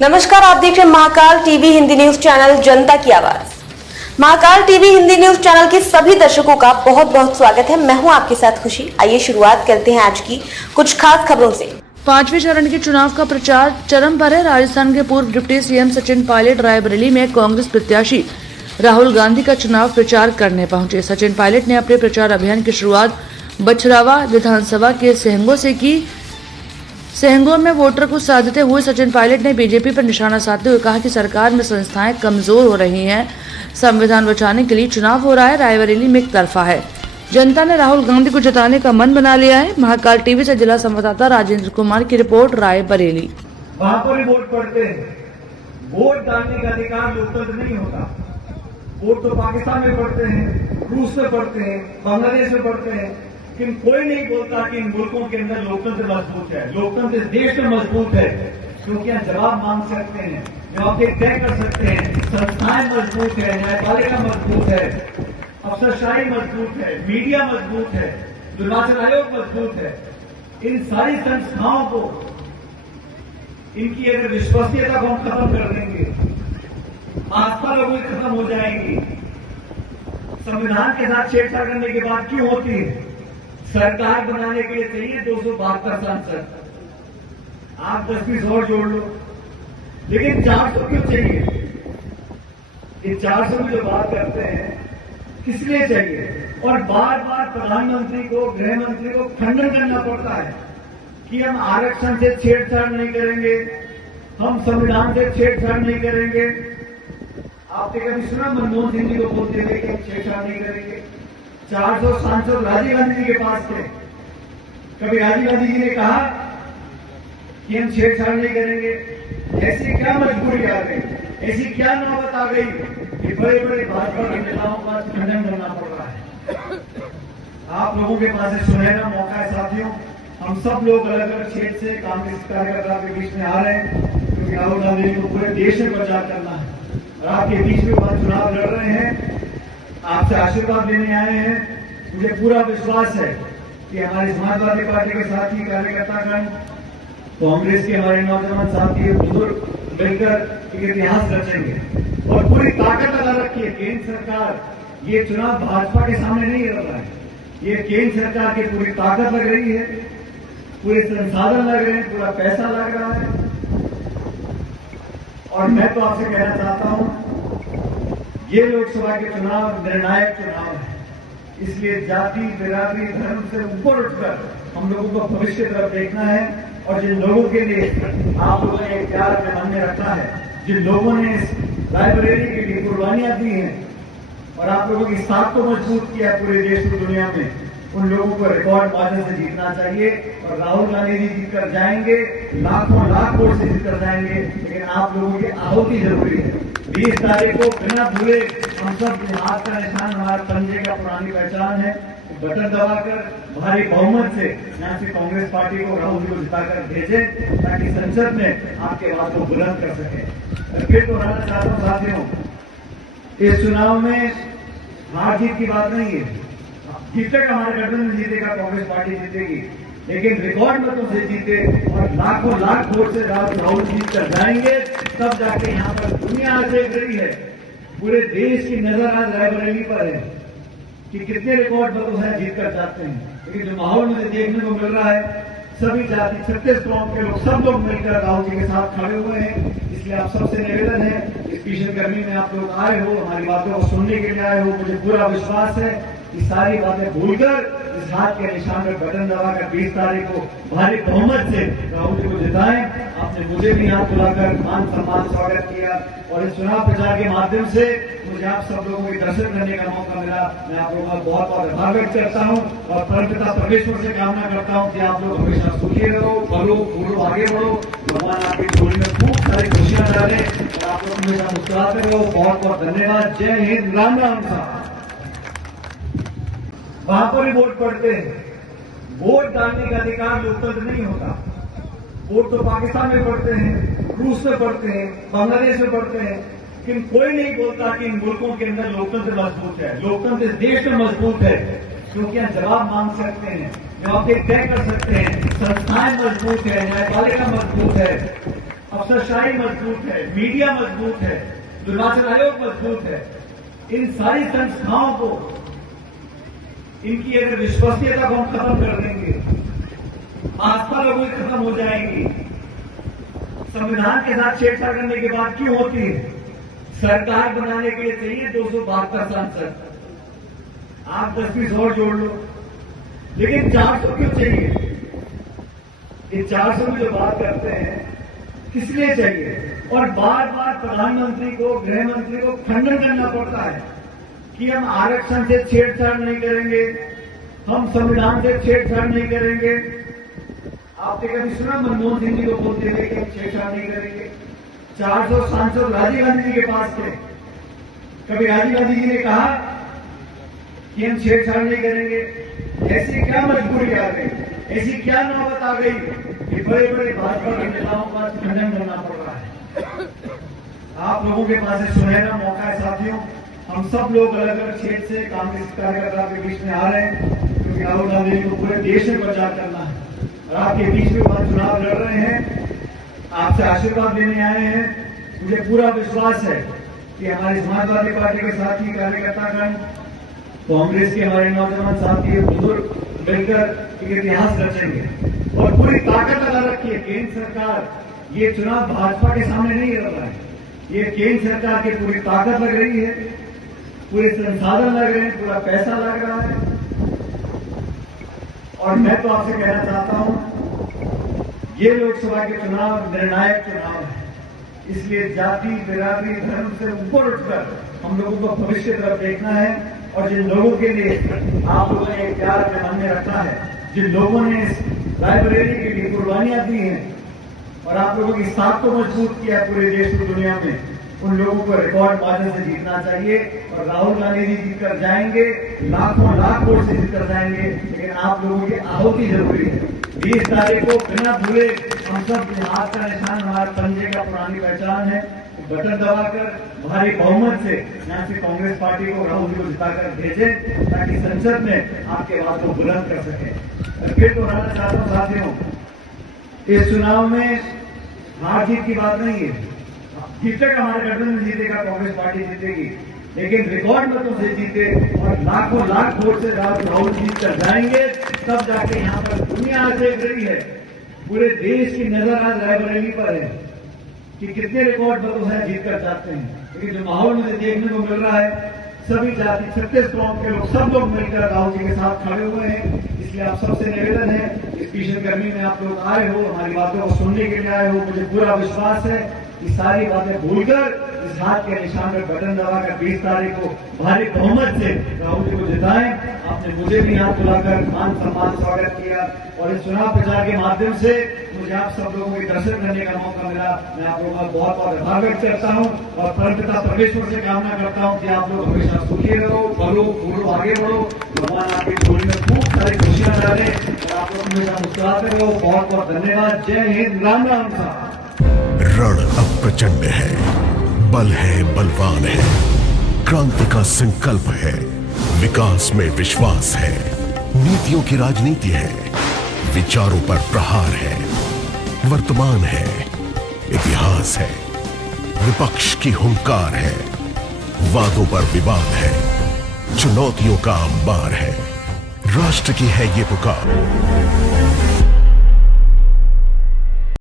नमस्कार, आप देख रहे हैं Mahakal TV Hindi news channel जनता की आवाज। Mahakal TV Hindi news channel के सभी दर्शकों का बहुत बहुत स्वागत है। मैं हूं आपके साथ खुशी। आइए शुरुआत करते हैं आज की कुछ खास खबरों से। पांचवें चरण के चुनाव का प्रचार चरम पर है। राजस्थान के पूर्व डिप्टी सीएम सचिन पायलट रायबरेली में कांग्रेस प्रत्याशी राहुल गांधी का चुनाव प्रचार करने पहुंचे। सचिन पायलट ने अपने प्रचार अभियान की शुरुआत बछरावा विधानसभा के सेहंगों से की। सेहंगों में वोटर को साधते हुए सचिन पायलट ने बीजेपी पर निशाना साधते हुए कहा कि सरकार में संस्थाएं कमजोर हो रही हैं, संविधान बचाने के लिए चुनाव हो रहा है, रायबरेली में एक तरफा है। जनता ने राहुल गांधी को जिताने का मन बना लिया है। महाकाल टीवी से जिला संवाददाता राजेंद्र कुमार की रिपोर्ट, रायबरेली। वहां पर ही वोट पड़ते हैं। वोट डालने का अधिकार लोकतंत्र नहीं होता। वोट तो पाकिस्तान में पड़ते हैं, रूस में पड़ते हैं, बांग्लादेश में पड़ते हैं, लेकिन कोई नहीं बोलता कि इन मुल्कों के अंदर लोकतंत्र मजबूत है। लोकतंत्र इस देश में मजबूत है क्योंकि यहाँ जवाब मांग सकते हैं, जवाब तय कर सकते हैं, संस्थाएं मजबूत है, न्यायपालिका मजबूत है, अफसरशाही मजबूत है, मीडिया मजबूत है, निर्वाचन आयोग मजबूत है। इन सारी संस्थाओं को, इनकी अगर विश्वसनीयता को हम खत्म कर देंगे, आस्था लोगों की खत्म हो जाएगी। संविधान के साथ छेड़छाड़ करने की बात क्यों होती है? सरकार बनाने के लिए चाहिए 272 सांसद, आप 10-20 और जोड़ लो, लेकिन 400 क्यों चाहिए? ये 400 की जो बात करते हैं किस लिए चाहिए? और बार बार प्रधानमंत्री को, गृह मंत्री को खंडन करना पड़ता है कि हम आरक्षण से छेड़छाड़ नहीं करेंगे, हम संविधान से छेड़छाड़ नहीं करेंगे। आपने कभी सुना मनमोहन सिंह जी को बोलते हुए कि हम छेड़छाड़ नहीं करेंगे? 400 सांसद राजीव गांधी जी के पास थे। कभी राजीव गांधी जी ने कहा कि हम छेड़छाड़ नहीं करेंगे? ऐसी क्या मजबूरी आ गई, ऐसी क्या नौबत आ गई कि बड़े बड़े भाजपा के नेताओं का खंडन करना पड़ रहा है? आप लोगों के पास सुनहरा मौका है साथियों। हम सब लोग अलग अलग क्षेत्र से कांग्रेस कार्यकर्ता के बीच में आ रहे हैं क्योंकि राहुल गांधी को पूरे देश में प्रचार करना है और आपके बीच में चुनाव लड़ रहे हैं, आपसे आशीर्वाद लेने आए हैं। मुझे पूरा विश्वास है कि हमारी समाजवादी पार्टी के साथी कार्यकर्तागण, कांग्रेस के हमारे नौजवान साथी, बुजुर्ग मिलकर एक इतिहास रचेंगे और पूरी ताकत लगा रखी है। केंद्र सरकार, ये चुनाव भाजपा के सामने नहीं लड़ रहा है, ये केंद्र सरकार की पूरी ताकत लग रही है, पूरे संसाधन लग रहे हैं, पूरा पैसा लग रहा है। और मैं तो आपसे कहना चाहता हूं, ये लोकसभा के चुनाव निर्णायक चुनाव है, इसलिए जाति, बिरादरी, धर्म से ऊपर उठकर हम लोगों को भविष्य की तरफ देखना है। और जिन लोगों के लिए आप लोगों ने प्यार अपने मन में रखा है, जिन लोगों ने इस रायबरेली के लिए कुर्बानियां दी हैं और आप लोगों की साख को मजबूत किया पूरे देश और दुनिया में, उन लोगों को रिकॉर्ड मार्जिन से जीतना चाहिए। और राहुल गांधी जी जीत कर जाएंगे, लाखों लाख वोट से जीत कर जाएंगे, लेकिन आप लोगों की आहुति जरूरी है। 20 तारीख को बिना भूले हम सब हाथ का निशान, हमारे पंजे का पुरानी पहचान है, बटन दबाकर भारी बहुमत से यहाँ से कांग्रेस पार्टी को, राहुल जी को जिताकर भेजें ताकि संसद में आपके बात को बुलंद कर सके। फिर दोहराना चाहता हूँ साथियों, इस चुनाव में हार जीत की बात नहीं है। जीतेगा हमारे गठबंधन, जीतेगा कांग्रेस पार्टी जीतेगी, लेकिन रिकॉर्ड मतों से जीते और लाखों लाख वोट से राहुल जीत कर जाएंगे, तब जाके यहाँ पर दुनिया देख रही है, पूरे देश की नजर आज रायबरेली पर है कि कितने रिकॉर्ड मतों से जीत कर जाते हैं। लेकिन जो माहौल मुझे देखने को मिल रहा है, सभी जाति, 36 कौम के लोग, सब लोग मिलकर राहुल जी के साथ खड़े हुए हैं। इसलिए आप सबसे निवेदन है, इस भीषण गर्मी में आप लोग आए हो, हमारी बातों को सुनने के लिए आए हो। मुझे पूरा विश्वास है कि सारी बातें भूलकर इस हाथ के निशान पर बटन दबाकर 20 तारीख को भारी बहुमत से राहुल जी को जिताएं। आपने मुझे भी हाथ बुलाकर मान सम्मान स्वागत किया और इस चुनाव प्रचार के माध्यम से मुझे आप सब लोगों के दर्शन करने का मौका मिला। मैं आप लोगों का बहुत बहुत आभार व्यक्त करता हूं और परमपिता परमेश्वर से कामना करता हूं कि आप लोग हमेशा सुखी रहो, फलो फूलो, आगे बढ़ो, भगवान आपकी झोली में खूब सारी खुशियां डाले और आप लोग हमेशा मुस्कुराते रहो। बहुत बहुत धन्यवाद। जय हिंद, राम राम साहब। वहां पर ही वोट पड़ते हैं। वोट डालने का अधिकार लोकतंत्र नहीं होता। वोट तो पाकिस्तान में पड़ते हैं, रूस में पड़ते हैं, बांग्लादेश में पड़ते हैं, लेकिन कोई नहीं बोलता कि इन मुल्कों के अंदर लोकतंत्र मजबूत है। लोकतंत्र इस देश में मजबूत है क्योंकि यहाँ जवाब मांग सकते हैं, जवाब तय कर सकते हैं, संस्थाएं मजबूत है, न्यायपालिका मजबूत है, अफसरशाही मजबूत है, मीडिया मजबूत है, निर्वाचन आयोग मजबूत है। इन सारी संस्थाओं को, इनकी अगर विश्वसनीयता को हम खत्म कर देंगे, आस्था लोगों की खत्म हो जाएगी। संविधान के साथ छेड़छाड़ करने की बात क्यों होती है? सरकार बनाने के लिए चाहिए 272 सांसद, आप 10-20 और जोड़ लो, लेकिन 400 क्यों चाहिए? ये 400 की जो बात करते हैं किस लिए चाहिए? और बार बार प्रधानमंत्री को, गृह मंत्री को खंडन करना पड़ता है कि हम आरक्षण से छेड़छाड़ नहीं करेंगे, हम संविधान से छेड़छाड़ नहीं करेंगे। आपने कभी सुना मनमोहन सिंह जी को बोलते हुए कि हम छेड़छाड़ नहीं करेंगे? 400 सांसद राजीव गांधी जी के पास थे, कभी राजीव गांधी जी ने कहा कि हम छेड़छाड़ नहीं करेंगे? ऐसी क्या मजबूरी आ गई, ऐसी क्या नौबत आ गई कि बड़े बड़े भाजपा के नेताओं का खंडन करना पड़ रहा है? आप लोगों के पास सुनहरा मौका है साथियों। हम सब लोग अलग अलग क्षेत्र से कांग्रेस कार्यकर्ता के बीच में आ रहे हैं, क्योंकि राहुल गांधी जी को पूरे देश में प्रचार करना है और आपके बीच में वहां चुनाव लड़ रहे हैं, आपसे आशीर्वाद लेने आए हैं। मुझे पूरा विश्वास है कि हमारी समाजवादी पार्टी के साथी कार्यकर्तागण, कांग्रेस के हमारे नौजवान साथी, बुजुर्ग मिलकर एक इतिहास रचेंगे और पूरी ताकत लगा रखी है। केंद्र सरकार ये चुनाव भाजपा के सामने नहीं लड़ रहा है, ये केंद्र सरकार की पूरी ताकत लग रही है, पूरे संसाधन लग रहे हैं, पूरा पैसा लग रहा है। और मैं तो आपसे कहना चाहता हूं, ये लोकसभा के चुनाव निर्णायक चुनाव है, इसलिए जाति, बिरादरी, धर्म से ऊपर उठकर हम लोगों को भविष्य की तरफ देखना है। और जिन लोगों के लिए आप लोगों ने एक प्यार अपने मन में रखा है, जिन लोगों ने इस लाइब्रेरी के लिए कुर्बानियां दी हैं और आप लोगों की साख को मजबूत किया है पूरे देश की दुनिया में, उन लोगों को रिकॉर्ड मार्जिन से जीतना चाहिए। और राहुल गांधी जी जीत कर जाएंगे, लाखों लाख वोट से जीत कर जाएंगे, लेकिन आप लोगों की आहुति जरूरी है। 20 तारीख को बिना भूले हम सब हाथ का निशान, हमारे पंजे का पुरानी पहचान है, बटन दबाकर भारी बहुमत से यहां से कांग्रेस पार्टी को, राहुल जी को जिताकर भेजें, ताकि संसद में आपके बात को बुलंद कर सके। फिर दोहराना चाहता हूं साथियों, इस चुनाव में हार जीत की बात नहीं है। जीतेगा हमारे गठबंधन जीतेगा, कांग्रेस पार्टी जीतेगी, लेकिन रिकॉर्ड मतों से जीते और लाखों लाख वोट से राहुल जीत कर जाएंगे, तब जाके यहां पर दुनिया आज देख रही है, पूरे देश की नजर आज रायबरेली पर है कि कितने रिकॉर्ड मतों से जीत कर जाते हैं। लेकिन जो माहौल मुझे देखने को मिल रहा है, सभी जाति 36 कौम के लोग, सब लोग मिलकर राहुल जी के साथ खड़े हुए हैं। इसलिए आप सबसे निवेदन है, इस भीषण गर्मी में आप लोग आए हो, हमारी बातों को सुनने के लिए आए हो। मुझे पूरा विश्वास है कि सारी बातें भूलकर इस हाथ के निशान पर बटन दबाकर 20 तारीख को भारी बहुमत से राहुल जी को जिताएं। आपने मुझे भी यहाँ बुलाकर मान सम्मान स्वागत किया और इस चुनाव प्रचार के माध्यम से मुझे आप सब लोगों के दर्शन करने का मौका मिला। मैं आप लोगों का बहुत बहुत आभार व्यक्त करता हूँ और परमपिता परमेश्वर से कामना करता हूँ कि आप लोग हमेशा सुखी रहो, बढ़ो, फूलो, आगे बढ़ो, भगवान आपकी झोली में खूब सारी खुशियां डाले और आप लोग हमेशा मुस्कुराते रहो। बहुत बहुत धन्यवाद। जय हिंद, राम राम साहब। रण अब प्रचंड है, बल है, बलवान है, क्रांति का संकल्प है, विकास में विश्वास है, नीतियों की राजनीति है, विचारों पर प्रहार है, वर्तमान है, इतिहास है, विपक्ष की हुंकार है, वादों पर विवाद है, चुनौतियों का अंबार है, राष्ट्र की है ये पुकार।